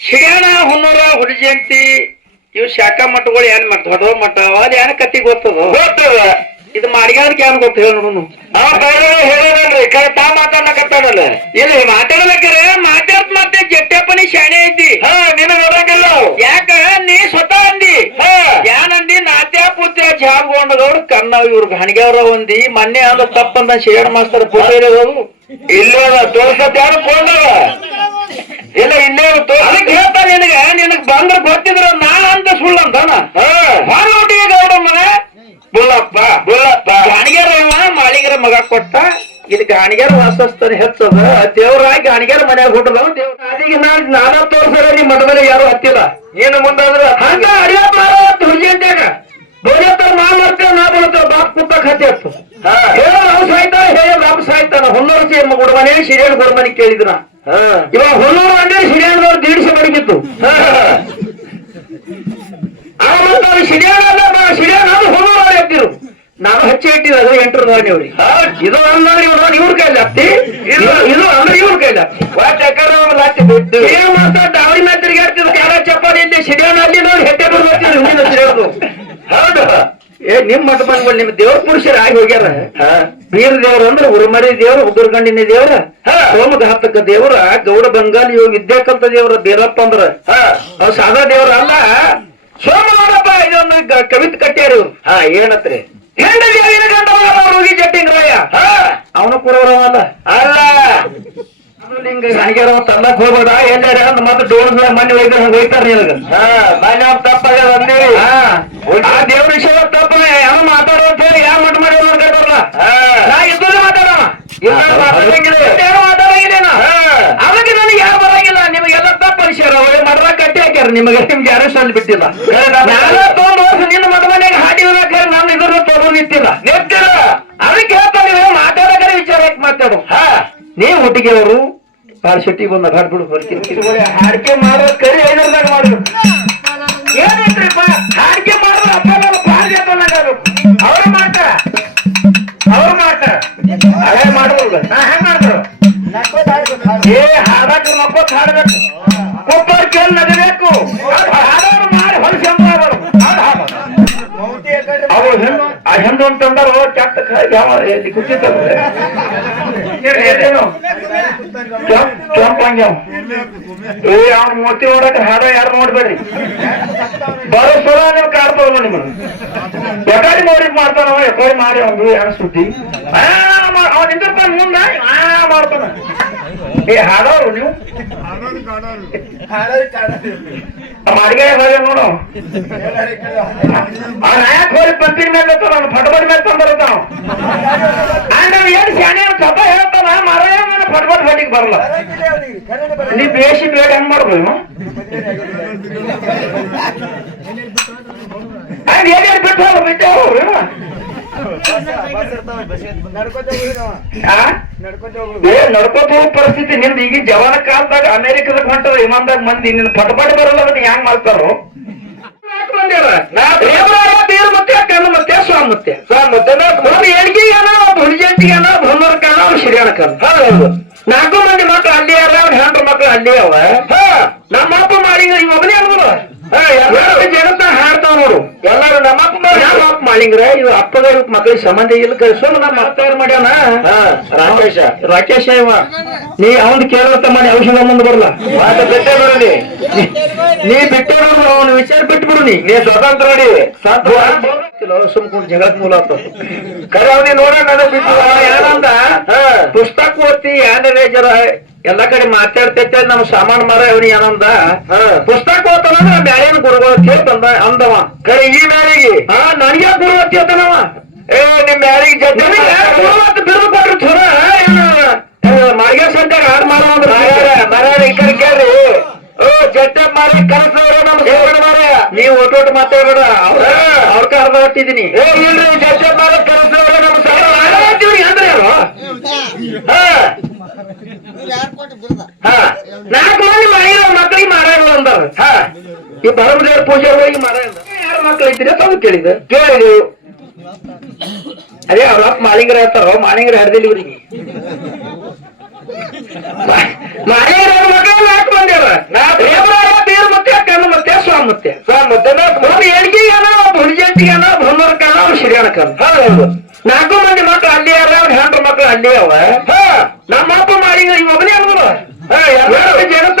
ಶಿಡ್ಯಾಣ ಹುನ್ನೂರ ಹುಲಿಜಯಂತಿ ಇವ್ ಶಾಖಾ ಮಠಗಳು ಏನ್ ಮಠ ದೊಡ್ಡ ಮಠ ಅದ್ ಏನ್ ಕತ್ತಿ ಗೊತ್ತದ? ಗೊತ್ತದ. ಇದು ಮಾಡಿಗಾರಕ್ಕೆ ಏನ್ ಗೊತ್ತ ಹೇಳ ನೋಡು ಅವ ಬೇರೆ ಹೇಳೋದಲ್ರಿ ತಾ ಮಾತಾಡಕತ್ತಾನಲ್ಲ ಇಲ್ಲಿ ಮಾತಾಡ್ಲಕ್ಕರೆ ಮಾತಾಡ್ ಮತ್ತೆ ಜಟ್ಟಪ್ಪನಿ ಶಾಣೆ ಐತಿ. ಹಾ ನಿನಗ ಓದಂಗಿಲ್ಲ ಯಾಕ? ನೀ ಸ್ವತಃ ಅಂದಿ. ಹಾ. ಯಾನಂದಿ ನಾತ್ಯ ಪುತ್ರ ಜಾಬಗೊಂಡದವ್ರು ಕನ್ನ ಇವ್ರ ಗಾಣಿಗ್ಯಾವ್ರ ಒಂದಿ. ಮೊನ್ನೆ ಅಂದ ತಪ್ಪಂದ ಶೇಡ್ ಮಾಸ್ತರ್ ಪುತ್ರ ಇರೋದು. ದೊಡ್ಡ ಅದ ತೋರ್ಸತ್ ಯಾರು ಇಲ್ಲ ತೋರ್ಸ ಅದಕ್ಕೆ ಹೇಳ್ತಾ ನಿನಗೆ ನಿನಗ್ ಬಂದ್ರ ಗೊತ್ತಿದ್ರ ನಾ ಅಂತ ಸುಳ್ಳು ಅಂತಾನ? ಹಾ. ಹೊರನೋಟಿಗೆ ಗೌಡ ಮಗ. ಬುಲ್ಲಪ್ಪ ಬುಲ್ಲಪ್ಪ ಗಾಣಿಗರ ಮಾಳಿಗರ ಮಗ ಕೊಟ್ಟ. ಇದು ಗಾಣಿಗ್ಯಾರ ವಾಸಸ್ಥಾನ ಹೆಚ್ಚದ ದೇವ್ರ ಗಾಣಿಗರ ಮನ್ಯಾಗ ಹುಟ್ಟದವ ದೇವ್ರ ಅದೀಗ ನಾನು ನಾನ ತೋರ್ಸರ ನಿಮ್ ಮಠದಲ್ಲಿ ಯಾರು ಹತ್ತಿಲ್ಲ. ಏನು ಮುಂದಾದ್ರ ಹಂಗ ಅಡಿಯ ಹುರ್ಜಂತ್ಯಾಗ ಬೋಲತ್ತಾರ ನಾ ಮಾಡ್ತೇವೆ ನಾ ಬರ್ತೇವೆ ಬಾಪ್ ಕುತ್ತ ಖಾತೆ ಹತ್ತು ಹೇಳೋ ನಾವು ಸಾಯ್ತಾನ ಹೇಳ ರಾಮ ಸಾಯ್ತಾನ. ಹೊನ್ನೂರು ಸೇರ್ಮ ಗುಡಮನೆ ಶಿರೇಡ್ ಗುಡಮನೆ ಕೇಳಿದ್ರ ಇವಾಗ ಹೊನ್ನೂರು ಅಂದ್ರೆ ಶಿರಿಯಣ್ಣದವ್ರು ದೀಡಿಸಿ ಬಡಗಿತ್ತು ಅವ್ರು ಶಿರಿಯಣ್ಣ ಅಂದ್ರೆ ಹೊನ್ನೂರು ಅವ್ರು ಎತ್ತಿರು. ನಾನು ಹಚ್ಚಿ ಇಟ್ಟಿದ್ದು ಅದು ಎಂಟು ನೋಡಿ ಅವ್ರಿ ಇದು ಅಂದ್ರೆ ಇವ್ರು ನೋಡಿ ಇವ್ರ ಕೈಲಿ ಅತ್ತಿ ಇದು ಅಂದ್ರೆ ಇವ್ರ ಕೈಲಿ ಹತ್ತಿ ಬಿದ್ದು. ಶಿರಿಯಣ್ಣ ಮಾತ್ರ ದಾವಡಿ ಮೇಲೆ ತಿರುಗಾಡ್ತಿದ್ರು ಕಾಲ ಚಪ್ಪಾಡಿ ಇದ್ದೆ ಶಿರಿಯಣ್ಣ ಅಲ್ಲಿ ನೋಡಿ ಹೆಟ್ಟೆ ಬರ್ಬೇಕು ಹಿಂದಿನ ಹೌದು. ಏ ನಿಮ್ ಮಠ ಬಂದ್ಗಳು ನಿಮ್ ದೇವ್ರ ಪುರುಷರ ಆಗಿ ಹೋಗ್ಯಾರ. ಹಾ. ಬೀರ್ ದೇವ್ರ ಅಂದ್ರೆ ಉರುಮರಿ ದೇವ್ರ ಹುದುರ್ಗಂಡಿನ ದೇವ್ರ ಹಾ. ಸೋಮಘಾತಕ ದೇವ್ರ ಗೌಡ ಬಂಗಾಲಿ ಇವ್ ವಿದ್ಯಾಕಂತ ದೇವ್ರ ಬೀರಪ್ಪ ಅಂದ್ರ. ಹಾ. ಅವ್ ಸಾದಾ ದೇವ್ರ ಅಲ್ಲ. ಸೋಮನಾಥಪ್ಪ ಇದೊಂದು ಕವಿತ್ ಕಟ್ಟ್ಯಾರ ಇವ್ರು. ಹಾ ಏನತ್ರಿ? ಹೋಗಿ ಅವನು ಕೂಡ ಅಲ್ಲ. ಹಿಂಗ ಹಾಗ್ಯಾರ ತನ್ನಕ್ ಹೋಗ್ಬೇಡ. ಎಲ್ಲಾರ ಮತ್ತೆ ಡೋಲ್ ಮನೆ ಹೋಗ್ತಾರ ಹಂಗ ನಿನಗ. ಹಾ ಮನೆ ತಪ್ಪಾಗ ಬಂದಿರಿ ಹಾ. ಆ ದೇವ್ರ ವಿಷಯ ತಪ್ಪನೆ ಯಾವ ಮಾತಾಡೋ ಅಂತ ಹೇಳಿ ಯಾವ ಮಠ ಮಾಡಿ ಮಾತಾಡ್ತಾರಲ್ಲ ಹಾ. ನಾ ಇದ್ದಲ್ಲೇ ಮಾತಾಡೋಣ. ಏನು ಮಾತಾಡಂಗಿಲ್ಲ. ಅದಕ್ಕೆ ನನಗೆ ಯಾರು ಬರಂಗಿಲ್ಲ. ನಿಮಗೆಲ್ಲ ತಪ್ಪ ಅನಿಸ್ಯಾರ ಒಳ್ಳೆ ಮಠದಾಗ ಕಟ್ಟಿ ಹಾಕ್ಯಾರ. ನಿಮಗೆ ನಿಮ್ಗೆ ಯಾರು ಅಲ್ಲಿ ಬಿಟ್ಟಿಲ್ಲ. ನಾನೇ ತೊಗೊಂಡು ವರ್ಷ ನಿನ್ನ ಮದ ಮನೆಗೆ ಹಾಡಿ ಹೋಗ್ಯಾರ ನಾನು ಇದ್ರ ತಗೊಂಡು ನಿಂತಿಲ್ಲ. ನಿಂತಿಲ್ಲ. ಅದಕ್ಕೆ ಹೇಳ್ತಾರೆ ನೀವು ಮಾತಾಡಕರೆ ವಿಚಾರ ಯಾಕೆ ಮಾತಾಡು? ಹಾ. ನೀವು ಒಟ್ಟಿಗೆ ಅವರು ಕಾಲ್ ಶೆಟ್ಟಿಗೆ ಬಂದ ಹಾಡ್ಬಿಡು ಬರ್ತೀನಿ. ಹಾಡಿಕೆ ಮಾಡೋ ಕರಿ ಐದರದಾಗ ಮಾಡು ಏನೈತ್ರಿಪ್ಪ ಅದೇ ಮಾಡ್ಬೋದು ನಾ ಹೆಂಗ್ ಮಾಡ್ತಾರ? ಏ ಹಾಡಕ್ ನಕ್ಕೋತ್ ಹಾಡ್ಬೇಕು. ಒಬ್ಬರು ಕೇಳಿ ನಗಬೇಕು ಹಾಡೋರು ಮಾಡಿ ಹೊಲಸಿ ಅವರು ಹೆಣ್ಣು, ಆ ಹೆಣ್ಣು ಅಂತಂದ್ರು ಚಟ್ಟ ಯಾವ ಕೆಂಪಂಗ್ಯಾವ ಏ ಅವ್ನ ಮೂರ್ತಿ ನೋಡಕ್ ಹಾಡ ಯಾರು ನೋಡ್ಬೇಡಿ. ಬರೋ ಸುರ ನೀವು ಕಾಡ್ತಾವ ನಿಮ್ಮನ್ನು ಎಕಡಿ ನೋಡಿ ಮಾಡ್ತಾನವ ಎಕಡಿ ಮಾಡಿ ಅವ್ನು ಯಾರು ಸುದ್ದಿ. ಅವ್ ನಿಂತಿರ್ತಾನ ಮುಂದ ಆ ಮಾಡ್ತಾನ. ಏ ಹಾಡೋರು ನೀವು? ಅಡಿಗೆ ಹೋಗಿ ನೋಡು. ಆ ನಾಯಕ ಹೋಗಿ ಪಂಪಿನ ಮೇಲೆ ನಾನು ಫಟಬಟ್ ಮೇಲೆ ತಂದಿರ್ತಾವ ನಾನು ಏನು ಶಾಣೆ ಸಭ ಹೇಳ್ತಾನ ಮಾರಾಯ ನಾನು ಫಟಬಟ್ ಫಟಿಗೆ ಬರಲ್ಲ. ನೀ ಬೇಸಿ ಬೇಡ ಹೆಂಗ್ ಮಾಡ್ಬೋದು ಅದ್ ಏನೇನು ಬಿಟ್ಟು ಹೋಗ್ರು ನಡ್ಕೋತ ಹೋಗ ಪರಿಸ್ಥಿತಿ ನಿಮ್ದು. ಈಗ ಜವಾನ ಕಾಲದಾಗ ಅಮೆರಿಕದಾಗ ಹೊಂಟದ ವಿಮಾನದಾಗ ಮಂದಿ. ನಿನ್ನ ಪಟಪಟ ಬರಲ್ಲ ಅದನ್ನ ಹೆಂಗ್ ಮಾಡ್ತಾರೋ? ನಾಲ್ಕು ಮಂದಿ ಮಕ್ಕಳು ಅಲ್ಲಿ ಅಲ್ಲ ಅವ್ರ ಹೆಂಡ್ರ ಮಕ್ಕಳು ಅಲ್ಲಿ ಅವ. ನಮ್ಮ ಅಪ್ಪ ಮಾಡಿ ಈ ಒಬ್ಬನೇ ಅಲ್ವಲ್ಲ ಜಗತ್ತ ಹಾಡ್ತಾವ ನೋಡು ಎಲ್ಲಾರು ನಮ್ಮ ಅಪ್ಪ ಮಾಡಿ ನಮ್ಮ ಅಪ್ಪ ಮಾಡಿಂಗ್ರ ಇವ್ ಅಪ್ಪಗ ಮಕ್ಳಿಗೆ ಮಕ್ಕಳಿಗೆ ಸಂಬಂಧ ಇಲ್ಲ ಕಳ್ಸೋಣ ಅಪ್ಪ ಯಾರು ಮಾಡ್ಯಾನ. ರಾಕೇಶ. ರಾಕೇಶ ಇವ. ನೀ ಅವನ್ ಕೇಳತ್ತ ಮಾಡಿ ಔಷಧ ಮುಂದೆ ಬರಲ್ಲ ಬಿಟ್ಟೆ ಬರಲಿ ನೀ. ಬಿಟ್ಟೆ ಅವನ್ ಅವನ ವಿಚಾರ ಬಿಟ್ಬಿಡು ನೀ. ನೀ ಸ್ವತಂತ್ರ ನೋಡಿ. ಸುಮ್ಕೊಂಡು ಜಗತ್ ಮೂಲ ಆತ ಕರೆ ಅವನಿ ನೋಡ ಬಿಟ್ಟು ಏನಂದ? ಪುಸ್ತಕ ಓದ್ತಿ ಏನಾರೇ ಜರ ಎಲ್ಲಾ ಕಡೆ ಮಾತಾಡ್ತೈತೆ ನಮ್ ಸಾಮಾನ್ ಮಾರ ಅವನಿ ಏನಂದ ಪುಸ್ತಕ ಓದ್ತಾನ ಬ್ಯಾರೇನ ಗುರುಗಳು ಕೇಳ್ತಂದ ಅಂದವ. ಕರೆ ಈ ಮ್ಯಾಲಿಗೆ? ಹಾ ನನಗೆ ಗುರು ಕೇಳ್ತಾನವ ಏ ನಿಮ್ ಮ್ಯಾಲಿಗೆ ಜೊತೆ ಬಿರುದು ಕೊಟ್ರು ಚಲೋ ಮಾರ್ಗ ಸಂತ್ಯಾಗ ಹಾಡ್ ಮಾಡೋ ಅಂದ್ರೆ. ಮರ ಈ ಕಡೆ ಕೇಳ್ರಿ. ಓ ಜಟ್ಟ ಮಾರ ಕನಸವ್ರ ನಮ್ಮ ಸೇವಣ ಮಾರ ಒಟ್ಟು ಒಟ್ಟೊಟ್ಟು ಮಾತಾಡ್ಬೇಡ ಅವ್ರ ಅವ್ರ ಅರ್ಧ ಹೊಟ್ಟಿದೀನಿ ಏ ಇಲ್ರಿ ಜಟ್ಟ ಮಾರ ಕನಸವ್ರ ನಮ್ಮ ಸೇವಣ ಅಂದ್ರೆ ಹಾ. ಈ ಬಾಲಮದೇವ್ರ ಪೂಜೆ ಹೋಗಿ ಮಾಡ ಯಾರು ಮಕ್ಳು ಇದ್ದೀರಿ? ಅದು ಕೇಳಿದ. ಅದೇ ಅವ್ರ ಮಾಲಿಂಗರ ಹೇಳ್ತಾರ ಮಾಲಿಂಗರ ಹರಿದಿಲ್ಲ ಇವ್ರಿಗೆ ಮಾಲಿಂಗರ ಮಕ್ಕಳ ನಾಲ್ಕು ಬಂದೇವ? ನಾ ಮತ್ತೆ ಕಣ್ಣು ಮತ್ತೆ ಸ್ವಾಮಿ ಮತ್ತೆ ಸ್ವಾಮಿ ಮತ್ತೆ ಒಂದು ಎಣ್ಗಿಗನ ಒಬ್ಬ ಹುಳಿಜಂಟಿಗನ ಒಬ್ಬ ಹೊನ್ನೂರ್ಕನ ಅವ್ರು ಹೌದು. ನಾಲ್ಕು ಮಂದಿ ಮಕ್ಕಳು ಅಲ್ಲಿ ಅಲ್ಲ ಅವ್ರ ಹೆಂಡ್ರ ಮಕ್ಕಳು ಅಲ್ಲಿ ಅವ ನಮ್ಮ ಅಪ್ಪ ಮಾಲಿಂಗ ಇವ್ ಒಬ್ಬನೇ ಅಂದ್ರು ಜಗತ್ತ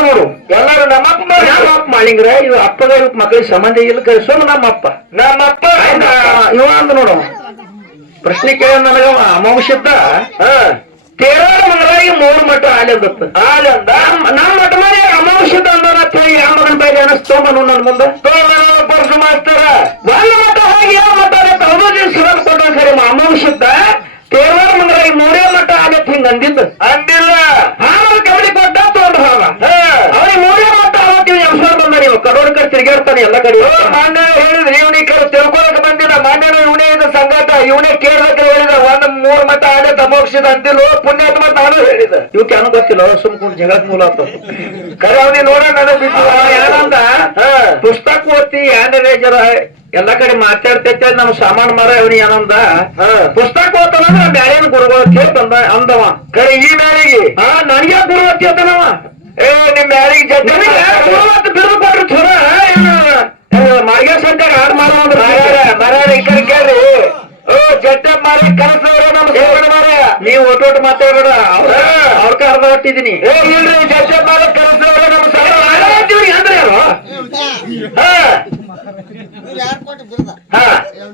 ನೋಡು. ಎಲ್ಲಾರು ನಮ್ಮಪ್ಪ ನಮ್ಮಪ್ಪ ಮಾಡಿಂಗ್ರ ಇವ ಅಪ್ಪಗ ಮಕ್ಕಳಿಗೆ ಮಕ್ಳಿಗೆ ಸಂಬಂಧ ಇಲ್ಲ ಕಳಿಸೋನು ನಮ್ಮಪ್ಪ. ನಮ್ಮಪ್ಪ. ಇವ ಅಂದ ನೋಡು. ಪ್ರಶ್ನೆ ಕೇಳ ನನಗ ಅಮಾಂಶದ ತೇರಾಡ ಮಗರಾಗಿ ಮೂರು ಮಠ ಆಲಂದತ್ತ ಆಲಂದ ನಮ್ಮ ಮಠ ಮಾಡಿ ಅಮಾಂಶದ ಅಂದ ಯಾವ ಮಗನ ಬೈಲಿ ಬನ್ನು ನನ್ನ ಮುಂದೆ. ಪರಸು ಮಾಡ್ತಾರ ಒಂದು ಮಠ ಹೋಗಿ ಯಾವ ಮಠ ತೌದು ಶಿವನ್ ಕೊಟ್ಟ ಸರಿ ಅಮಾಂಶದ ತೇರಾಡ ಈ ಮೂರೇ ಮಠ ಆಗತ್ತೆ ಹಿಂಗ ಅಂದಿದ್ದ. ಅಂದಿಲ್ಲ ಆಮೇಲೆ ಕಬಡ್ಡಿ ಕೊಟ್ಟ ತಗೊಂಡು ಹೋಗ ಅವ್ರಿಗೆ ಮೂರೇ ಮಠ ಅವತ್ತಿನ ಎಂಸಾರ್ ಬಂದ ಕಡೋಡ್ಕರ್ ತಿರುಗಾಡ್ತಾನೆ ಎಲ್ಲ ಕಡೆ. ಮಾನ್ಯ ಹೇಳಿದ್ರೆ ಇವನಿ ಕಡೆ ತಿಳ್ಕೊಳಕ್ ಬಂದಿಲ್ಲ. ಮಾನ್ಯನ ಇವನೇ ಇದು ಸಂಗಾತ ಇವನೇ ಕೇಳಬೇಕು ಹೇಳಿದ. ಒಂದ್ ಮೂರ್ ಮತ ಆಡೆ ತಮೋಕ್ಷಿದ ಅಂತಿಲ್ಲ ಪುಣ್ಯಾತ್ಮ ನಾನು ಹೇಳಿದ. ಇವಕ್ಕೆ ಅನು ಗೊತ್ತಿಲ್ಲ ಸುಮ್ಕೊಂಡು ಜಗತ್ ಮೂಲ ಅಂತ ಕರೆ ಅವನಿ ನೋಡ ನನಗ್ ಬಿಟ್ಟು ಏನಂದ ಪುಸ್ತಕ ಓದ್ತಿ ಆನರೇಜರ್ ಜರ ಎಲ್ಲಾ ಕಡೆ ಮಾತಾಡ್ತೈತೆ ನಮ್ ಸಾಮಾನ್ ಮರ ಇವನಿ ಏನಂದ ಪುಸ್ತಕ ಓದ್ತಾನಂದ್ರ ಬ್ಯಾರೇನ್ ಗುರುಗಳು ಕೇಳ್ತಂದ ಅಂದವ. ಕರೆ ಈ ಮ್ಯಾಲಿಗೆ? ಹಾ ನನಗೆ ಗುರು ಕೇಳ್ತಾನವ. ಏ ನಿಮ್ ಮ್ಯಾಲಿಗೆ ಜಡ್ಡ ನೀವು ಒಟ್ಟೊಟ್ಟು ಮಾತಾಡೋಣ. ಅವ್ರ ಅರ್ಧ ಹೊಟ್ಟಿದೀನಿ ಏ ಇಲ್ರಿ ಜಡ್ಡ ಮಾರ ಕನಸವ್ರ ನಮ್ಮ ಸೇವಣ ಅಂದ್ರೆ ಯಾರು ಹಾ. ಹಾ.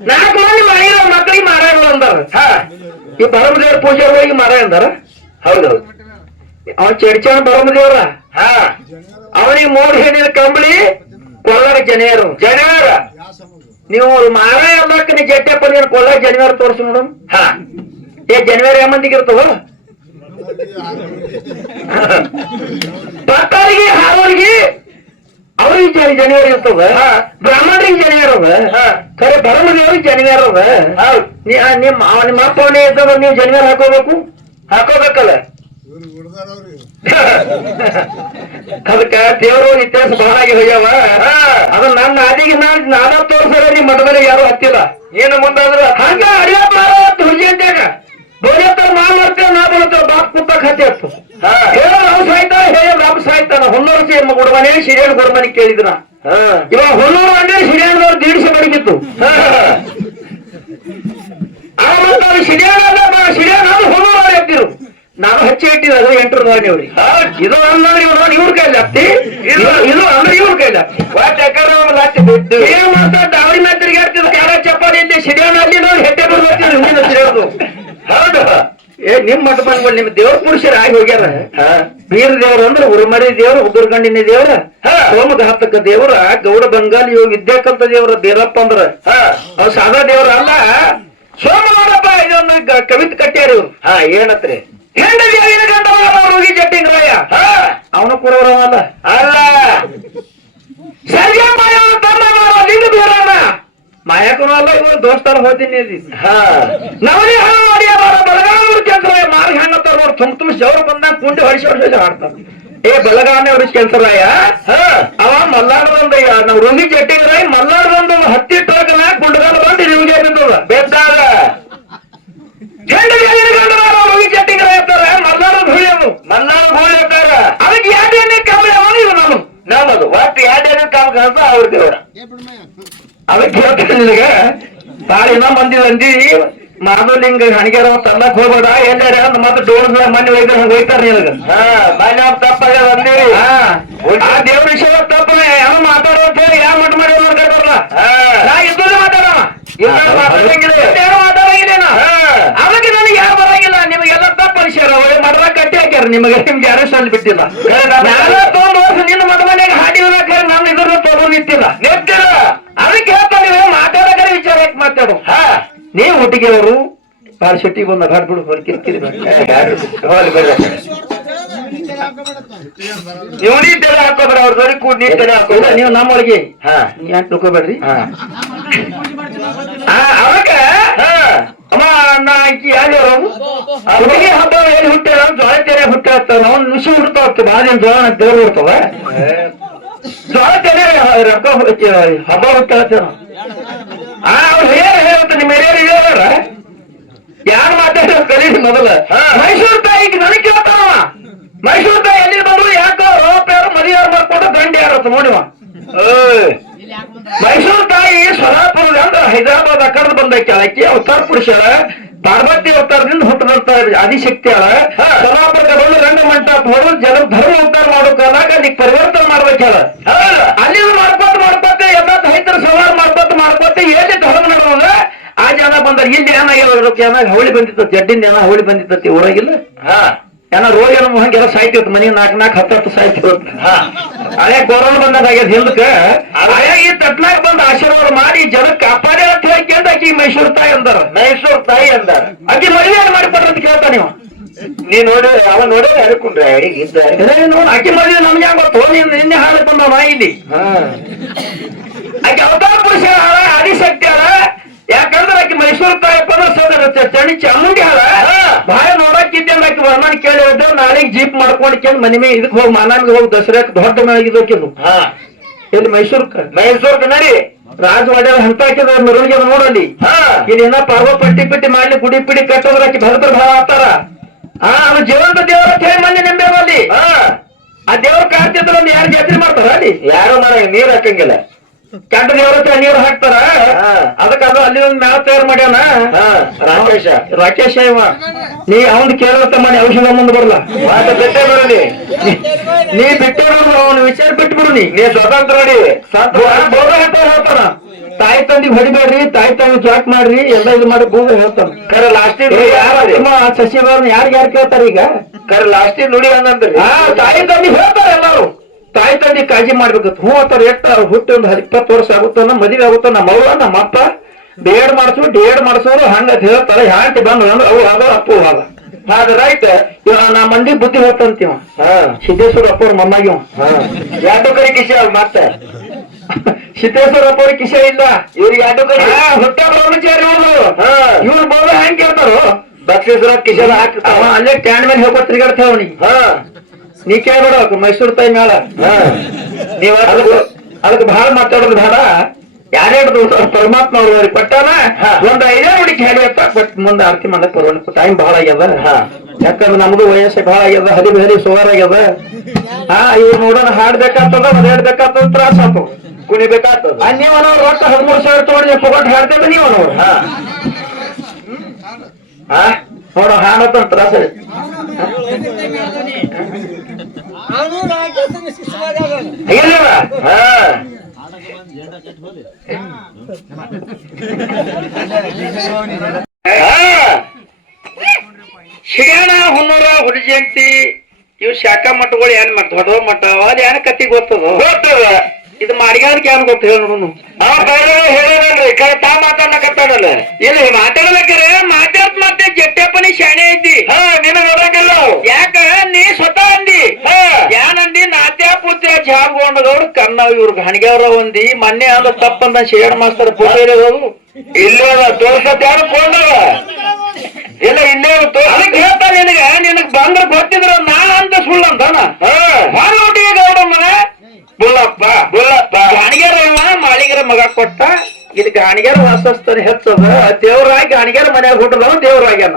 ನಾಲ್ಕು ಮಂದಿ ಮಾಡಿರೋ ಮಕ್ಕಳಿಗೆ ಮಾರಾಯ ಅಂದಾರ. ಹಾ. ಈ ಬರಮದೇವ್ರ ಪೂಜೆ ಹೋಗಿ ಮಾರಾಯ ಅಂದಾರ? ಹೌದೌದು ಅವ ಚರ್ಚೆ ಬರಮದೇವ್ರ? ಹಾ. ಅವನಿಗೆ ಮೂರು ಹೆಣ್ಣಿನ ಕಂಬಳಿ ಕೊಲ್ಲಾರ ಜನೇರು. ಜನೇರ. ನೀವು ಮಾರಾಯ ನೀ ಜಟ್ಟೆ ಪದ ಕೊಲ್ಲಾರ ಜನಿವಾರ ತೋರಿಸಿ ನೋಡಮ್ ಹಾ. ಏ ಜನವರಿ ಅಮ್ಮಂದಿಗೆ ಮಂದಿಗೆ ಇರ್ತವ ಭಕ್ತರಿಗೆ ಹಾರೋರಿಗೆ ಅವ್ರಿಗೆ ಜನವರಿ ಇರ್ತವ ಇರ್ತದ. ಬ್ರಾಹ್ಮಣರಿಗೆ ಜನವರಿ ಅದ. ಖರೆ ಬರಮದೇವ್ರಿಗೆ ಜನವರಿ ಅದ. ನಿಮ್ಮ ನಿಮ್ಮ ಅಪ್ಪ ಅವನೇ ಇದ್ದವ ನೀವು ಜನವರಿ ಹಾಕೋಬೇಕು? ಹಾಕೋಬೇಕಲ್ಲ. ಅದಕ್ಕ ದೇವರು ಇತಿಹಾಸ ಬಹಳ ಆಗಿ ಹೋಗ್ಯಾವ. ಅದು ನನ್ನ ಆದಿಗೆ ನಾನು ನಾನ ತೋರ್ಸಲ್ಲ ನಿಮ್ ಮಠದಲ್ಲಿ ಯಾರು ಹತ್ತಿಲ್ಲ. ಏನು ಮುಂದಾದ್ರ ಹಂಗ ಅಡಿಯ ಹುಡುಗಿ ಅಂತಾಗ ಬೋಲಿಯತ್ತಾರ ಮಾ ಮಾಡ್ತೇವೆ ನಾ ಬರುತ್ತೇವೆ ಬಾಪ್ ಕುತ್ತ ಖಾತೆ ಆಗ್ತದೆ ಹೇಳ ನಾವು ಸಾಯ್ತಾನ ಹೇ ರಾಮ ಸಾಯ್ತಾನ ಹೊನ್ನೂರು ಸಿ ಗುಡಮನೆ ಶಿರಿಯನ್ ಗುಡಮನೆ ಕೇಳಿದ್ರ ಇವಾಗ ಹೊನ್ನೂರು ಅಂದ್ರೆ ಶಿರಿಯಣ್ಣವ್ರು ದೀಡ್ಸಿ ಬಡಗಿತ್ತು ಆ ಮತ್ತೆ ಅದು ಅಂದ್ರೆ ಹೊನ್ನೂರು ಎತ್ತಿರು. ನಾನು ಹಚ್ಚಿ ಇಟ್ಟಿದ್ದು ಅದು ಎಂಟು ನೋಡಿ ಅವ್ರಿ ಇದು ಅಂದ್ರೆ ಇವ್ರು ಇವ್ರ ಕೈಲಿ ಹತ್ತಿ. ಇದು ಇದು ಅಂದ್ರೆ ಇವ್ರ ಕೈಲಿ ಹತ್ತಿ. ಏನ್ ಮಾಡ್ತಾರೆ ದಾವಣಿ ಮೇಲೆ ತಿರುಗಾಡ್ತಿದ್ರು ಕ್ಯಾರ ಚಪ್ಪಾಡಿ ಇಲ್ಲಿ ಶಿರಿಯಣ್ಣ ಅಲ್ಲಿ ನಾವು ಹೆಟ್ಟೆ ಬರ್ಬೇಕು ಹಿಂದಿನ ಸಿರಿಯೋದು ಹೌದು. ಏ ನಿಮ್ ಮಠ ಬಂದ್ಗಳು ನಿಮ್ ದೇವ್ರ ಪುರುಷರ ಆಗಿ ಹೋಗ್ಯಾರ. ಬೀರ ದೇವ್ರ ಅಂದ್ರೆ ಉರುಮರಿ ದೇವ್ರ ಉಗುರ್ಗಂಡಿನ ದೇವ್ರ ಸೋಮಘಾತಕ ದೇವ್ರ ಗೌಡ ಬಂಗಾಲಿ ಇವ್ ವಿದ್ಯಾಕಂತ ದೇವ್ರ ದೇವರಪ್ಪ ಅಂದ್ರ. ಅವ್ ಸಾದಾ ದೇವ್ರ ಅಲ್ಲ. ಸೋಮವಾರಪ್ಪ ಇದನ್ನ ಕವಿತ್ ಕಟ್ಟ್ಯಾರ. ಇವ್ರು ಹಾ ಏನತ್ರಿ? ಹೆಂಡತಿ ಅವಿನ ಗಂಡವ ಹೋಗಿ ಜಟ್ಟಿಂಗ್ರಾಯ. ಅವನು ಕೂಡ ಅಲ್ಲ. ಸರ್ಗೆ ಮಾಯವ ತಮ್ಮ ಮಾಡೋ ಲಿಂಗ ಮಾಯಕನು ಅಲ್ಲ ಇವರು ದೋಸ್ತಾರ ಹೋಗ್ತೀನಿ ನವನಿ ಹಣ ಮಾಡಿ ಅವರ ಬಲಗಾನವ್ರ ಕೆಲ್ಸರಾಯ ಮಾರ್ಗ ಹೆಂಗತ್ತಾರ ನೋಡಿ ತುಂಬ ತುಂಬ ಜವರ ಬಂದಾಗ ಕುಂಡಿ ಹೊಡಿಸಿ ಹೊಡಿಸಿ ಆಡ್ತಾರ ಏ ಬೆಳಗಾವಿ ಅವ್ರ ಕೆಲ್ಸರಾಯ ಅವ ಮಲ್ಲಾಡದಂದಯ್ಯ ನಾವು ರುಗಿ ಜಟ್ಟಿಗರಾಯ ಮಲ್ಲಾಡದಂದ ಹತ್ತಿ ಟ್ರಕ್ನ ಕುಂಡಗಾಲ ಬಂದು ನಿಮ್ಗೆ ಬಿದ್ದದ. ಬೆದ್ದಾರ ರೋಗಿ ಕೆಟ್ಟಿದ್ರ ಇರ್ತಾರ ರುಗಿ ಜಟ್ಟಿಗರಾಯ ಇರ್ತಾರ ಮಲ್ಲಾಡ ಮಲ್ಲಾಡ ಹುಳಿ ಇರ್ತಾರ ಅದಕ್ಕೆ ಎಣ್ಣೆ ಕಮ್ಮಿ ಅವನು ಇವ್ ನಾನು ನಮ್ಮದು ಒಟ್ಟು ಎರಡು ಎಣ್ಣೆ ಕಾಮ ಅವ್ರ ದೇವರ. ಅದಕ್ಕೆ ಹೇಳ್ತೀನಿ ನಿನಗೆ ತಾಳಿನ ಮಂದಿ ಅಂದಿ ಮಾಧುಲಿಂಗ ಹಣಿಗೆರ ತಂದಕ್ ಹೋಗ್ಬೇಡ ಎಲ್ಲಾರ ಅಂತ ಮತ್ತೆ ಡೋರ್ ಮನೆ ಒಯ್ದ್ರೆ ಹಂಗ ಒಯ್ತಾರ ನಿನಗ. ಮನೆ ತಪ್ಪಾಗ ಅಂದಿರಿ? ಆ ದೇವ್ರ ವಿಷಯ ತಪ್ಪ ಯಾವ ಮಾತಾಡೋ ಅಂತ ಹೇಳಿ ಯಾವ ಮಟ್ಟ ಮಾಡಿ ಹಾ. ನಾ ಇದ್ದದ್ದು ಮಾತಾಡೋಣ. ಮಾತಾಡಂಗಿಲ್ಲ. ಯಾರು ಮಾತಾಡಂಗಿಲ್ಲ ಅದಕ್ಕೆ ನನಗೆ ಯಾರು ಬರಂಗಿಲ್ಲ. ನಿಮಗೆಲ್ಲ ತಪ್ಪ ವಿಷಯ ಒಳ್ಳೆ ಮಠದಾಗ ಕಟ್ಟಿ ಹಾಕ್ಯಾರ. ನಿಮಗೆ ನಿಮ್ಗೆ ಯಾರು ಸಲ್ಲಿ ಬಿಟ್ಟಿಲ್ಲ. ನಾನು ತೊಗೊಂಡು ನಿನ್ನ ಮಠ ಮನೆಗೆ ಹಾಡಿ ಹೋಗ್ಯಾರ ನಾನು ಇದ್ರ ತಗೊಂಡು ನಿಂತಿಲ್ಲ. ನಿಂತಿಲ್ಲ. ಅದಕ್ಕೆ ಹೇಳ್ತಾನೆ ನೀವು ಮಾತಾಡೋದ್ರೆ ವಿಚಾರ ಯಾಕೆ ಮಾತಾಡು. ನೀ ಒಟ್ಟಿಗೆ ಅವರು ಬಾಳ ಶೆಟ್ಟಿಗೆ ಒಂದು ಹಾಡ್ ಬಿಡು ಹೊರ ಕಿರಿಕಿರಿ ನೀವು ನೀ ತಲೆ ಹಾಕೋಬ್ರ ಅವ್ರ ಬರೀ ಕೂಡ ನೀ ತಲೆ ಹಾಕೋದ್ರ ನೀವು ನಮ್ಮೊಳಗೆ ನೀ ಯಾಕೆ ತಿಳ್ಕೊಬೇಡ್ರಿ ಅವಾಗ ಅಮ್ಮ ನಾ ಆಕಿ ಯಾರು ಹುಡುಗಿ ಹಬ್ಬ ಎಲ್ಲಿ ಹುಟ್ಟ್ಯಾರ ಜೋಳ ತೆರೆ ಹುಟ್ಟಾಗ್ತಾವ ನಾವು ನುಸಿ ಹುಡ್ತಾವ ಬಾಳ ದಿನ ಜೋಳ ದೇವ್ರು ಹುಡ್ತಾವ. ತೆರೆ ರೊಕ್ಕ ಹಬ್ಬ ಹೋಗ್ತಾರ ಅವ್ರು ಹೇಳ ಹೇಳ್ತ ನಿಮ್ಮ ಹಿರಿಯರು ಹೇಳ ಯಾರು ಮಾತಾಡೋ ಕಲೀರಿ ಮೊದಲ ಮೈಸೂರು ತಾಯಿಗೆ ನನಗೆ ಕೇಳ್ತಾನವ ಮೈಸೂರು ತಾಯಿ ಎಲ್ಲಿ ಬಂದ್ರು ಯಾಕೋ ರೋಪ್ ಯಾರು ಮದಿ ಯಾರು ಬರ್ಕೊಂಡು ಗಂಡ ಯಾರು ನೋಡಿವ ಮೈಸೂರು ತಾಯಿ ಸ್ವರಾಪುರದ ಅಂದ್ರೆ ಹೈದರಾಬಾದ್ ಆ ಕಡೆ ಬಂದೈತಿ ಆಕಿ ಅವತಾರ ಪುರುಷಳ ಪಾರ್ವತಿ ಅವತಾರದಿಂದ ಹುಟ್ಟದಂತ ಆದಿಶಕ್ತಿ ಅಲ್ಲ. ಸ್ವರಾಪುರದ ಬಂದು ರಂಗ ಮಂಟಪ ಹೊಡೆದು ಜನ ಧರ್ಮ ಉದ್ಧಾರ ಮಾಡೋ ಕಾಲಾಗ ಪರಿವರ್ತನೆ ಮಾಡ್ಬೇಕು ಹೇಳ. ಅಲ್ಲಿ ಮಾಡ್ಕೊತ ಮಾಡ್ಕೊತ ಎಲ್ಲ ರೈತರ ಸವಾರ ಮಾಡ್ಕೊತ ಮಾಡ್ಕೊತ ಎಲ್ಲಿ ಧರ್ಮ ನಡೆದ ಆ ಜನ ಬಂದ್ರೆ. ಇಲ್ಲಿ ಏನಾಗಿಲ್ಲ ಜನ ಹೋಳಿ ಬಂದಿತ್ತ. ಜಡ್ಡಿನ ಜನ ಹೋಳಿ ಬಂದಿತ್ತತಿ. ಊರಾಗಿಲ್ಲ. ಏನೋ ರೋಗ ಏನೋ ಹಂಗೆಲ್ಲ ಸಾಯ್ತಿತ್ತು ಮನೆ ನಾಲ್ಕು ನಾಲ್ಕು ಹತ್ತು ಹತ್ತು ಸಾಯ್ತಿತ್ತು ಹಳೆ ಕೊರೋನಾ ಬಂದಾಗ ಆಗ್ಯದ ಹಿಂದಕ್ಕ ಹಳೆ ಈ ತಟ್ಲಾಗ ಬಂದು ಆಶೀರ್ವಾದ ಮಾಡಿ ಜನಕ್ಕೆ ಕಾಪಾಡಿ ಅಂತ ಹೇಳ್ಕೊಂಡ್ ಆಕಿ ಮೈಸೂರು ತಾಯಿ ಅಂದಾರ. ಮೈಸೂರು ತಾಯಿ ಅಂದಾರ. ಆಕಿ ಮದುವೆ ಮಾಡಿ ಕೊಡ್ರಿ ಅಂತ ಕೇಳ್ತಾ ನೀವು. ನೀ ನೋಡಿ ಅವ ನೋಡಿ ಅಡ್ಕೊಂಡ್ರೆ ನೋಡಿ ಆಕಿ ಮದುವೆ ನಮ್ಗೆ ಹೆಂಗ್ ಗೊತ್ತು? ನೀನ್ ನಿನ್ನೆ ಹಾಳಕ್ ಬಂದವ ಇಲ್ಲಿ. ಹಾ. ಆಕೆ ಅವತಾರ ಪುರುಷ ಆದಿಶಕ್ತಿ ಹಾಳ ಯಾಕಂದ್ರೆ ಆಕಿ ಮೈಸೂರು ತಾಯಿ ಪದ ಚಣಿ ಚಾಮುಂಡಿ ಅಲ್ಲ. ಬಾಳ ನೋಡಕ್ಕಿದ್ದೆ ಆಕೆ ವರ್ಮನ್ ಕೇಳಿ ಹೋದ್ರೆ ನಾಳೆಗೆ ಜೀಪ್ ಮಾಡ್ಕೊಂಡು ಕೇಳಿ ಮನೆ ಮೇ ಇದಕ್ಕೆ ಹೋಗಿ ಮಾನವಿಗೆ ಹೋಗಿ ದಸರಾಕ್ ದೊಡ್ಡ ಮನೆಗಿದ್ದೋಕಿದ್ವು ಹಾ. ಮೈಸೂರ್ ಮೈಸೂರ್ ನಡಿ. ರಾಜವಾಡ ಹಂತ ಹಾಕಿದ ಮೆರವಣಿಗೆ ನೋಡಲ್ಲಿ ಹಾ. ಇಲ್ಲಿ ಏನ ಪರ್ವ ಪಟ್ಟಿ ಪಟ್ಟಿ ಮಾಡಲಿ ಗುಡಿ ಪಿಡಿ ಕಟ್ಟೋದ್ರ ಆಕೆ ಭದ್ರ ಭಾಳ ಆತಾರ. ಆ ಅದು ಜೀವಂತ ದೇವರ ಕೇಳಿ ಮಂದಿ ನಿಂಬೇವಲ್ಲಿ ಹಾ. ಆ ದೇವ್ರ ಕಾರ್ತಿದ್ರ ಒಂದು ಯಾರು ಜಾತ್ರೆ ಮಾಡ್ತಾರ ಅಲ್ಲಿ? ಯಾರು ಮಾಡಂಗ ನೀರ್ ಹಾಕಂಗಿಲ್ಲ. ಕಂಡ ದೇವ್ರ ಹತ್ರ ನೀರು ಹಾಕ್ತಾರ. ಅದಕ್ಕ ಅದು ಅಲ್ಲಿ ಒಂದು ಮ್ಯಾಲ ತಯಾರು ಮಾಡ್ಯಾನ. ಹಾ ರಾಕೇಶ. ರಾಕೇಶ ಇವ. ನೀ ಅವನ್ ಕೇಳತ್ತ ಮಾಡಿ ಔಷಧ ಮುಂದೆ ಬರಲ್ಲ. ಬಿಟ್ಟೆ ಬರಲಿ. ನೀ ಬಿಟ್ಟು ಅವನ ವಿಚಾರ ಬಿಟ್ಬಿಡು ನೀ. ನೀ ಸ್ವತಂತ್ರ ನೋಡಿ ಹೇಳ್ತಾನ. ತಾಯಿ ತಂದಿಗೆ ಹೊಡಿಬೇಡ್ರಿ ತಾಯಿ ತಂದಿ ಜಾಕ್ ಮಾಡ್ರಿ ಎಲ್ಲ ಇದು ಮಾಡಿ ಗೂಗಲ್ ಹೇಳ್ತಾನ. ಕರೆ ಲಾಸ್ಟ್ ಅಮ್ಮ ಸಸಿಗಳನ್ನ ಯಾರು ಯಾರು ಕೇಳ್ತಾರ ಈಗ? ಕರೆ ಲಾಸ್ಟ್ ನುಡಿ ಹಂಗಂದ್ರಿ ಆ ತಾಯಿ ತಂದಿ ಹೇಳ್ತಾರ ಎಲ್ಲಾರು. ತಾಯಿ ತಂದಿ ಕಾಳಜಿ ಮಾಡ್ಬೇಕಂತ ಹ್ಞೂ ಅಂತಾರ. ಎಷ್ಟ ಹುಟ್ಟಿ ಒಂದು ಇಪ್ಪತ್ತು ವರ್ಷ ಆಗುತ್ತ ನಮ್ಮ ಮದುವೆ ಆಗುತ್ತ ನಮ್ಮ ಅವ್ವ ನಮ್ಮ ಅಪ್ಪ ಡೇಡ್ ಮಾಡ್ಸು ಡೇಡ್ ಮಾಡಿಸೋರು ಹಂಗ ಹೇಳ್ತಾರ. ಹ್ಯಾಂಟಿ ಬಂದು ಅಂದ್ರೆ ಅವ್ರು ಅದ ಅಪ್ಪು ಅದ ರೈತ ಇವ ನಾ ಮಂದಿ ಬುದ್ಧಿ ಹೋಗ್ತಂತೀವ ಹಾ. ಸಿದ್ದೇಶ್ವರ ಅಪ್ಪವ್ರ ಅವ್ರ ಹಾ. ಯಾಟೋ ಕರಿ ಕಿಶ ಮತ್ತೆ. ಸಿದ್ದೇಶ್ವರ ಅಪ್ಪವ್ರ ಕಿಶ ಇಲ್ಲ. ಇವ್ರಿಗೆ ಯಾಟೋ ಕರಿ. ಹುಟ್ಟ ಬ್ರಹ್ಮಚಾರಿ ಇವ್ರು. ಇವ್ರು ಬೋಧ ಹೆಂಗ್ ಕೇಳ್ತಾರೋ? ಬಕ್ಷಿಸ್ರ ಕಿಶನ್ ಹಾಕ್ತಾವ. ಅಲ್ಲೇ ಕ್ಯಾಂಡ್ ಮೇಲೆ ಹೋಗೋ ತಿರ್ಗಾಡ್ತಾವ ಅವನಿಗೆ. ಹಾ. ನೀ ಕೇಳ್ಬೇಡ ಮೈಸೂರು ತಾಯಿ ಮೇಳ ಹಾ. ನೀವ್ ಅದಕ್ಕೆ ಅದಕ್ಕೆ ಬಹಳ ಮಾತಾಡೋದು ಬೇಡ. ಯಾರ್ಯಾರು ಪರಮಾತ್ಮ ಅವ್ರಿಗೆ ಕೊಟ್ಟಾನ. ಹಾ. ಒಂದ್ ಐದೇ ಹುಡುಗಿ ಹೇಳಿ ಅಂತ ಬಟ್ ಮುಂದೆ ಆರತಿ ಮಾಡಕ್ ಬರೋಣ. ಟೈಮ್ ಬಹಳ ಆಗ್ಯದ. ಹಾ. ಯಾಕಂದ್ರೆ ನಮ್ದು ವಯಸ್ಸು ಬಹಳ ಆಗ್ಯದ ಹರಿ ಹರಿ ಸುಮಾರು ಆಗ್ಯದ. ಹಾ ಇವ್ ನೋಡೋಣ ಹಾಡ್ಬೇಕಾಗ್ತದ ಒದಾಡ್ಬೇಕಾಗ್ತದ ತ್ರಾಸ ಆತು. ಕುಣಿಬೇಕಾಗ್ತದ. ನೀವನ ರೊಕ್ಕ ಹದಿಮೂರು ಸಾವಿರ ತಗೊಂಡು ನೀವು ಪೊಗಟ್ ಹಾಡ್ತೇವೆ ನೀವು ಅನ್ನೋರು ಹಾ. ಹಾ? ನೋಡ ಹಾಡತ್ತ ತ್ರಾಸ ಶಿಡ್ಯಾಣ ಹುನ್ನೂರ, ಹುಲಿ ಜಯಂತಿ, ಇವ್ ಶಾಖಾ ಮಠಗಳು ಏನ್ ಮಾಡ್ತ ದೊಡ್ಡ ಮಠ? ಅದ್ ಏನ್ ಕತ್ತಿ ಗೊತ್ತದ? ಗೊತ್ತದ. ಇದು ಮಾಡಿಗಾರಕ್ಕೆ ಕ್ಯಾನ್ ಗೊತ್ತ ಹೇಳ ನೋಡು ಅವ ಬೇರೆ ಹೇಳೋದಲ್ರಿ ಕರೆ ತಾ ಮಾತಾಡಕತ್ತಾಡಲ್ಲ ಇಲ್ಲಿ ಮಾತಾಡಲಕ್ಕರೆ ಮಾತಾಡ್ ಮತ್ತೆ ಜಟ್ಟಪ್ಪನಿ ಶಾಣೆ ಐತಿ. ಹಾ ನಿನಗ ನೋಡಂಗಿಲ್ಲ ಅವು. ಯಾಕ? ನೀ ಸ್ವತಃ ಅಂದಿ. ಹಾ. ಯಾನಂದಿ ನಾತ್ಯ ಪುತ್ರ ಜಾಬಗೊಂಡದವ್ರು ಕನ್ನ ಇವ್ರ. ಹಣಿಗೆವ್ರ ಒಂದಿ ಮೊನ್ನೆ ಅಂದ ತಪ್ಪಂದ ಶೇಡ್ ಮಾಸ್ತರ್ ಫೋಟೋ ಇರೋದು ಇಲ್ಲೇ ಅದ ತೋರ್ಸತ್ ಯಾರು? ಕೊಂಡವ ಇಲ್ಲ ಇಲ್ಲೇ ಅದ ತೋರ್ಸ ಅದಕ್ಕೆ ಹೇಳ್ತಾ ನಿನಗ ನಿನಗ್ ಬಂದ್ರ ಗೊತ್ತಿದ್ರ ನಾ ಅಂತ ಸುಳ್ಳು ಅಂತಾನ ಹಾ ಹೊರೊಟ್ಟಿಗೆ ಗೌಡ ಮಗ ಬುಲ್ಲಪ್ಪ ಬುಲ್ಲಪ್ಪ ಗಾಣಿಗೆರ ಇವ ಮಾಳಿಗೆರ ಮಗ ಕೊಟ್ಟ ಗಾಣಿಗೆರ ವಾಸಸ್ಥಾನ ಹೆಚ್ಚದ ದೇವ್ರಾಗಿ ಗಾಣಿಗೆರ ಮನ್ಯಾಗ ಹುಟ್ಟದವ ದೇವ್ರಾಗ್ಯಾನ.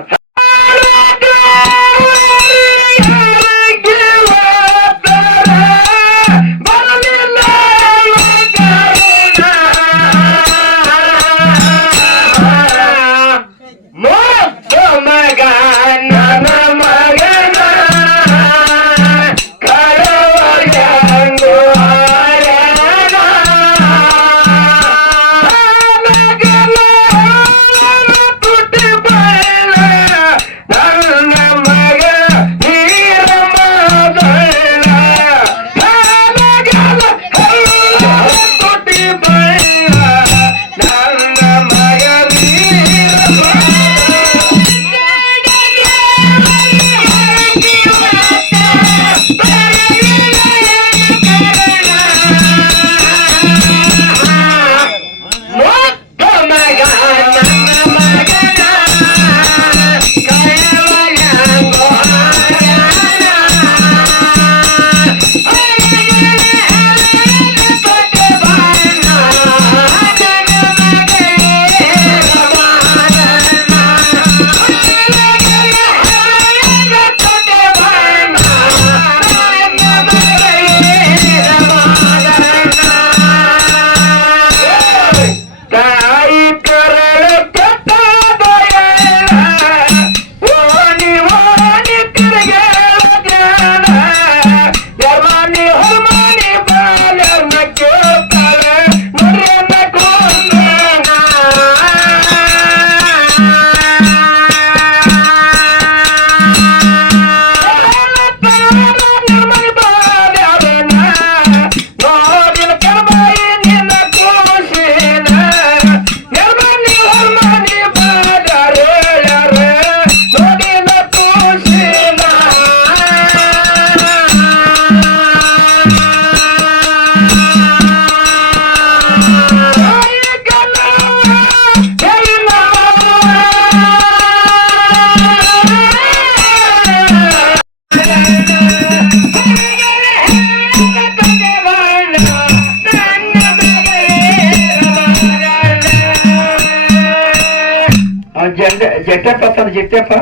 ಕಿತ್ತಪ್ಪ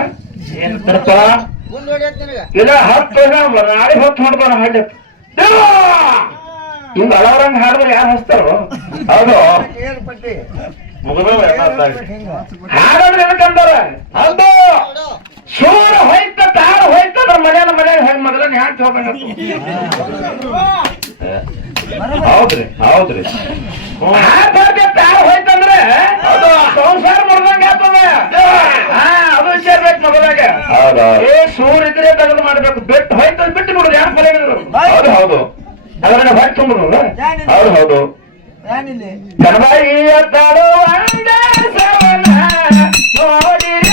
ಏನಪ್ಪ ಮುಂದ್ ಹೊಡಿಯತ್ ನಿನಗ ಇಲ್ಲ, ಹತ್ತು ನಾಳೆ ಹೊತ್ತು ಹೊಡ್ದಾನ ಹಾಡ್ಲಿ ಹಿಂಗ ಅಳವರಂಗ್ ಹಾಡಿದ್ರೆ ಯಾರು ಹಚ್ತಾರೋ? ಹೌದು. ಹಾಡಂದ್ರೆ ಏನಕ್ಕಂತಾರ ಹೌದು ಸೂರ ಹೋಯ್ತ, ತಾಳ ಹೋಯ್ತ, ನಮ್ಮ ಮನ್ಯಾನ ಮನ್ಯಾಗ ಹೆಣ್ ಮಗನ ಹ್ಯಾಂಗ ಹೌದ್ರಿ ಹೌದ್ರಿ. ಹೋಯ್ತಂದ್ರೆ? ಅದು ಸಂಸಾರ ಮಾಡ್ದಂಗ ಆಗ್ತದ. ಹಾ ಅದು ಸೇರ್ಬೇಕು ಮೊದಲಾಗ ಏ ಸೂರ್ ಇದ್ರೆ ತಗದು ಮಾಡ್ಬೇಕು. ಬಿಟ್ಟು ಹೋಯ್ತು ಬಿಟ್ಟು ಬಿಡುದು ಯಾರು ಫಲ ಹೌದು ಹೌದು. ಅದನ್ನ ಹೊಟ್ಟೆ ತುಂಬಿದ್ರು ಹೌದು ಹೌದು. ಜನಬಾಯಿ ಎತ್ತಾಡೋ ತಳುವಂದ ಸವನ ನೋಡಿರ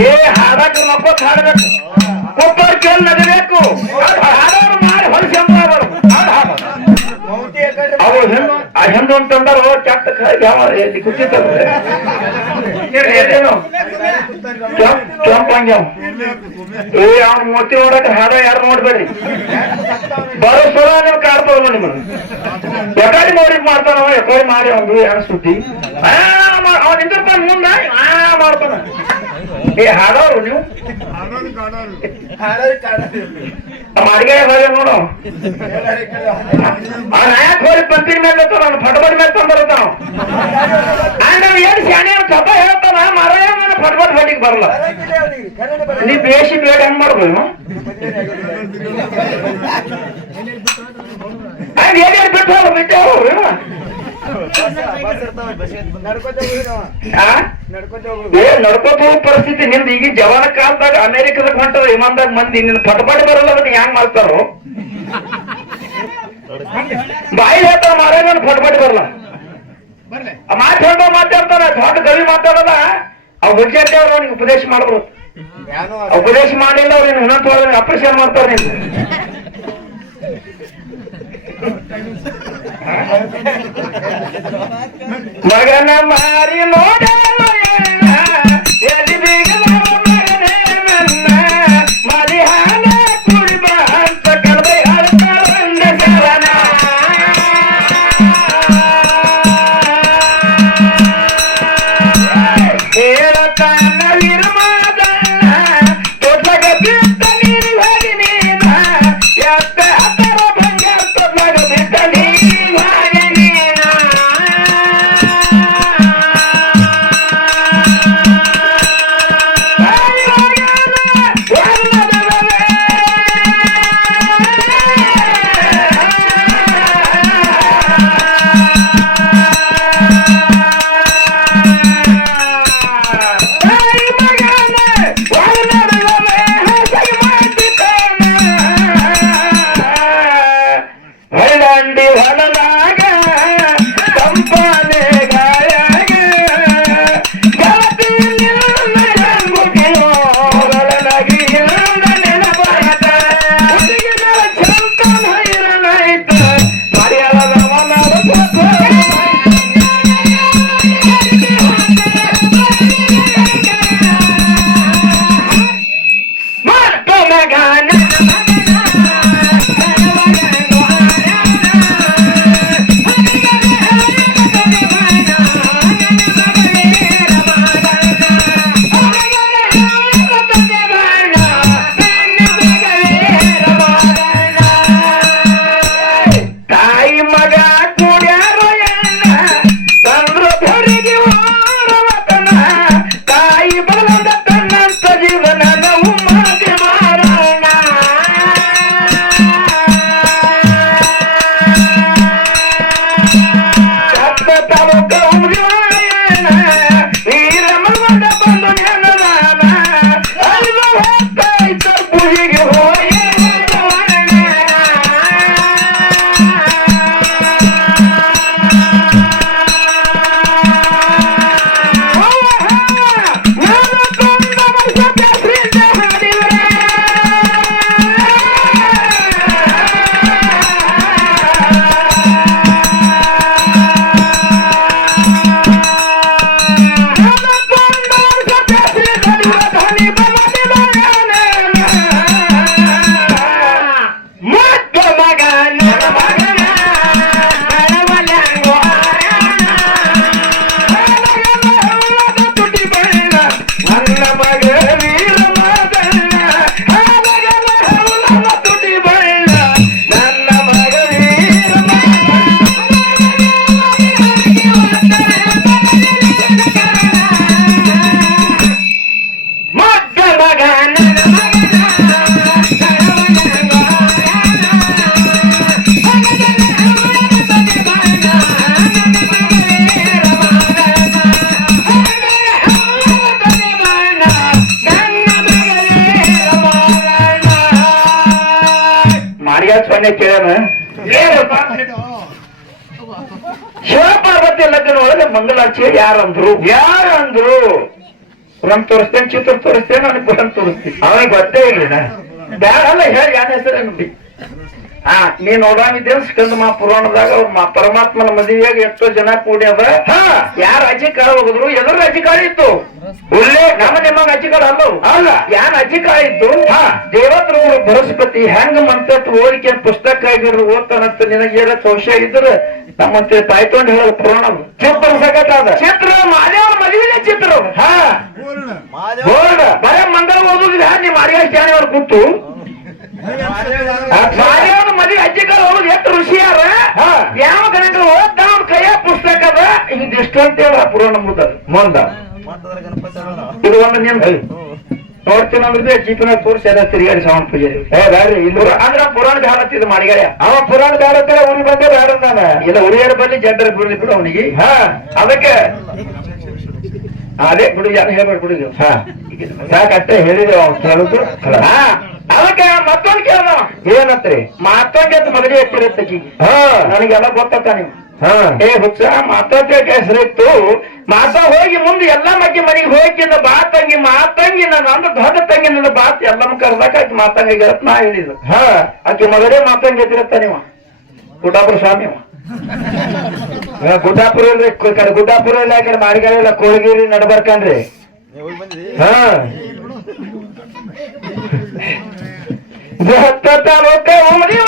ಏ ಹಾಡಕ್ ಮಕ್ಕಳು ಹಾಡಬೇಕು. ಒಬ್ಬರು ಕೇಳಿ ನಗಬೇಕು. ಹಾಡೋರು ಮಾಡಿ ಹೊಲಸಿ ಅವರು ಅವು ಹೆಣ್ಣು, ಆ ಹೆಣ್ಣು ಅಂತಂದರು ಚಟ್ಟ ಯಾವ ಎಲ್ಲಿ ಕೂತಿರ್ತಾರೆ ಏನು ಕೆಂಪಂಗ ಏ ಅವ್ನ ಮೂರ್ತಿ ನೋಡಕ್ ಹಾಡ ಯಾರು ನೋಡ್ಬೇಡಿ. ಬರೋ ನೀವು ಕಾಡ್ತಾವ ನಿಮ್ಮನ್ನು ಎಕಡಿ ನೋಡಿ ಮಾಡ್ತಾನವ ಎಕಡಿ ಮಾಡಿ ಅವ್ನು ಯಾರು ಸುದ್ದಿ. ಅವನ ನಿಂತಿರ್ತಾನ ಮುಂದೆ, ಆ, ಮಾಡ್ತಾನ. ಏ ಹಾಡೋರು ನೀವು? ಅಡಿಗೆ ಹೋಗಿ ನೋಡು. ಆ ನಾಯಕ್ ಹೋಗಿ ಪಂಪಿನ ಮೇಲೆ ನಾನು ಫಟಬಡ್ ಮೇಲೆ ತಂದಿರ್ತಾವ ನಾವು ಏನ್ ಶಾಣೆ ಕಬ್ಬ ಹೇಳ್ತಾನ ಮರ ನಾನು ಫಟಬಡ್ ಫಟಿಗೆ ಬರಲ್ಲ. ನೀ ಬೇಸಿ ಬೇಡ ಹೆಂಗ್ ಮಾಡ್ಬೋದು ಅದ್ ಏನೇನ್ ಬಿಟ್ಟು ಹೋಗು ಬಿಟ್ಟು? ನಡ್ಕೊತ ಪರಿಸ್ಥಿತಿ ನಿಮ್ದು. ಈಗ ಜವಾನ ಕಾಲದಾಗ ಅಮೆರಿಕದ ಹೊಂಟದ ವಿಮಾನದಾಗ ಮಂದಿ. ನಿನ್ನ ಪಟಪಟ ಬರಲ್ಲ ಅದನ್ನ ಹೆಂಗ್ ಮಾಡ್ತಾರೋ? ಬಾಯಿ ಹೇಳ್ತಾರ ಮಾರ ನನ್ ಪಟಪಟ ಬರಲ್ಲ. ಆ ಮಾತು ಹೇಳ್ದ ಮಾತಾಡ್ತಾರ ದೊಡ್ಡ ಕವಿ ಮಾತಾಡಲ್ಲ. ಅವ್ ಹುಜ್ಜಾತಿ ಅವ್ರು ಅವ್ನಿಗೆ ಉಪದೇಶ ಮಾಡ್ಬೋದು ಉಪದೇಶ ಮಾಡಿಲ್ಲ ಅವ್ರು ಇನ್ನು ಇನ್ನೊಂದು ಅಪ್ರಿಷಿಯೇಟ್ ಮಾಡ್ತಾರೆ ನೀನು ಮಗನ ಮಾರಿ ನೋಡಲ್ಲ ಯಾರಂದ್ರು? ಯಾರಂದ್ರು? ರಮ್ ತೋರಿಸ್ತೇನೆ ಚಿತ್ರ ತೋರಿಸ್ತೇನೆ ನನಗೆ ಪುರಂ ತೋರಿಸ್ತೀನಿ. ಅವನಿಗೆ ಗೊತ್ತೇ ಇಲ್ಲ ಬೇಡಲ್ಲ ಅಲ್ಲ ಹೇಳಿ ಯಾನ ಹೆಸರೇನು ಬಿ ಹಾ ನೀ ನೋಡಾಮಿದ್ದೇನೆ ಸ್ಕಂದ ಮಾ ಪುರಾಣದಾಗ ಅವ್ರ ಮಾ ಪರಮಾತ್ಮನ ಮದುವೆಯಾಗ ಎಷ್ಟೋ ಜನ ಕೂಡಿ ಹಾ. ಯಾರ ರಾಜ್ಯ ಕಾಳ ಹೋಗಿದ್ರು? ಎದ್ರ ರಾಜ್ಯ ಕಾಳ ಇತ್ತು. ನಮ್ಮ ನಿಮ್ಮಂಗ ಅಜ್ಜಿ ಕಾಳ ಅಲ್ಲವು ಅಲ್ಲ. ಯಾನ್ ಅಜ್ಜಿ ಕಾಳ ಇತ್ತು ಹಾ. ದೇವತ್ರ ಬೃಹಸ್ಪತಿ ಹೆಂಗ ಮಂತತ್ ಓದಿಕೆ ಪುಸ್ತಕ ಆಗಿರೋದು ಓದ್ತಾನಂತ ನಿನಗೇನ ಏನ ಸಂಶಯ ಇದ್ರೆ ನಮ್ಮಂತೆ ತಾಯ್ತೊಂಡು ಹೇಳೋದು ಪುರಾಣ. ಚಿತ್ರ ಅದ. ಚಿತ್ರ ಮಾದೇವರ ಮದುವೆ ಚಿತ್ರ ಬೋರ್ಡ್ ಬರೇ ಮಂಗಳ ಓದುದಿಲ್ಲ ನಿಮ್ಮ ಅಡಿಗೆ ಶಾಣೆ ಅವ್ರು ಕೂತು. ಮಾದೇವನ ಮದಿ ಅಜ್ಜಿಗಳು ಹೋಗುದು ಎಷ್ಟು ಋಷಿಯಾರ ಹಾ. ಯಾವ ಗಣಗಳು ಓದ್ದ ಅವ್ನ ಕೈಯ ಪುಸ್ತಕ ಅದ? ಹಿಂದಿಷ್ಟು ಅಂತೇಳ ಪುರಾಣ ಮುಂದ ಮುಂದ. ಇದು ಒಂದು ನಿಮ್ ನೋಡ್ತೀನಿ ಅಂದ್ರೆ ಜೀಪಿನ ತೋರಿಸಿ ಅದ ತಿರುಗಾಡಿ ಶ್ರವಣ ಪೂಜೆ. ಏ ಬ್ಯಾಡ್ರಿ ಇಲ್ಲಿ ಅಂದ್ರ ಪುರಾಣ ಬ್ಯಾಡತ್ ಇದು ಮಾಡಿಗಳ ಅವ ಪುರಾಣ ಬ್ಯಾಡ ಉರಿ ಬಂದೆ ಬ್ಯಾಡ ನಾನು. ಇಲ್ಲ ಉರಿಯರ ಬಲ್ಲಿ ಜಡ್ಡರ ಬಿಡಲಿ ಬಿಡು ಅವನಿಗೆ. ಹಾ. ಅದಕ್ಕೆ ಅದೇ ಬಿಡು ಯಾರು ಹೇಳ್ಬೇಡ ಬಿಡು ನೀವು. ಹಾ. ಯಾಕಟ್ಟೆ ಹೇಳಿದೆ ಅವ್ನು ಕೇಳುದು? ಹಾ, ಅದಕ್ಕೆ ಮತ್ತೊಂದು ಕೇಳ ಏನತ್ರಿ? ಮಾತೊಂದು ಎತ್ತು ಮದುವೆ ಎತ್ತಿರುತ್ತೆ ಹಾ. ನನಗೆಲ್ಲ ಗೊತ್ತ ನೀವು. ಏ ಹುಚ್ಚ ಮಾತಾಡ್ತಿ ಹೆಸರಿತ್ತು ಮಾತಾ ಹೋಗಿ ಮುಂದೆ ಎಲ್ಲ ಮಕ್ಕಿ ಮನೆಗೆ ಹೋಗಿಂದ ಬಾ ತಂಗಿ ಮಾತಂಗಿ ನನ್ನ ಅಂದ್ರ ದೊಡ್ಡ ತಂಗಿ ನನ್ನ ಬಾತ್ ಎಲ್ಲ ಕರ್ದಾಕ ಆಕಿ ಮಾತಂಗಿ ಗೆಲತ್ ನಾ ಹೇಳಿದ್ರು ಹಾ. ಅಕ್ಕಿ ಮಗರೇ ಮಾತಂಗಿ ಎತ್ತಿರತ್ತ ನೀವ ಗುಡ್ಡಾಪುರ ಸ್ವಾಮಿ ಗುಡ್ಡಾಪುರ ಇಲ್ರಿ ಕಡೆ ಗುಡ್ಡಾಪುರ ಇಲ್ಲ ಕಡೆ ಮಾಡಿಗಾಲ ಇಲ್ಲ ಕೋಳಗಿರಿ ನಡ್ಬರ್ಕನ್ರಿ ಹಾ. ಉಮರಿವ